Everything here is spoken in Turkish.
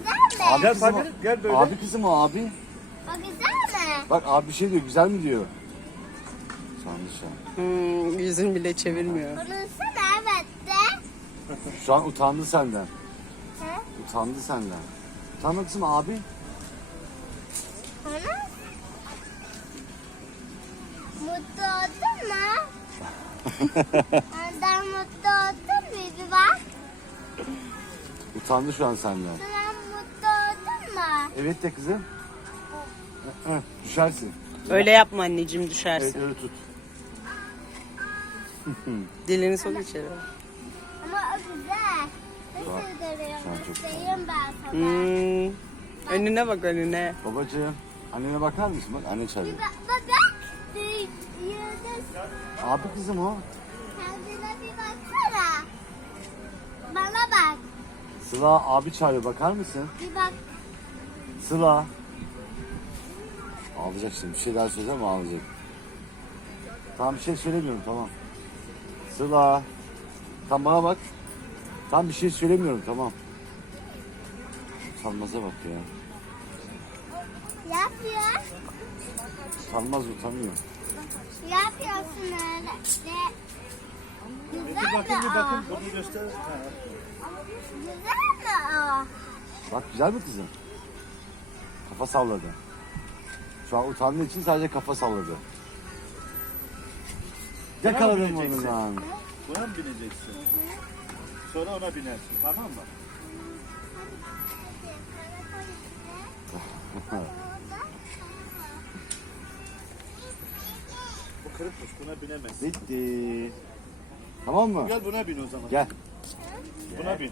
güzel mi? Abi gel kızım, abi, gel böyle. Abi kızım o abi. O güzel mi? Bak abi bir şey diyor, güzel mi diyor. Sanmış ya. Hmm, yüzün bile çevirmiyor. Konuşsana evet de. Şu an utandı senden. He? Utandı senden. Utanma kızım abi. Bana? Mutlu oldun mu? Ondan mutlu oldun muydu bak. Utandı şu an senden. Sana Evet ya kızım. Evet, düşersin. Öyle yapma anneciğim düşersin. Evet öyle tut. Dilini sok içeri. Ama o güzel. Bak, sevdirim, sen o güzel. Ben seni görüyorum. Hmm. Bak. Önüne bak önüne. Babacığım annene bakar mısın? Bak anne çağırıyor. Bir bak. Abi kızım o. Kendine bir baksana. Bana bak. Sıla abi çağırıyor bakar mısın? Bir bak. Sıla. Ağlayacak Bir şey daha söyle ama ağlayacak. Tamam bir şey söylemiyorum tamam. Sıla. Tam bana bak. Tam bir şey söylemiyorum tamam. Salmaz'a bak ya. Yapıyor. Salmaz utanıyor. Yapıyorsun öyle. Güzel mi o? Bak güzel mi kızım? kafa salladı. Şu an utandığı için sadece kafa salladı. Ya Yakaladım onu lan. Buna mı bineceksin? Sonra ona binersin tamam mı? Bu kırık buna binemez. Bitti. Tamam mı? O gel buna bin o zaman. Gel. gel. Buna bin.